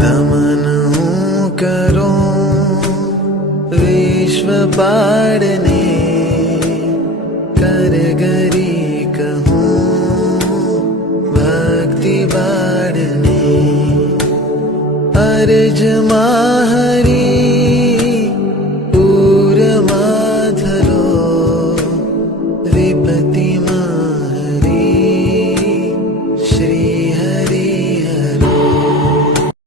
नमन हूँ करो विश्व पाड़ने, कर गरी कहूँ भक्ति बाड़ने। अर्ज माहर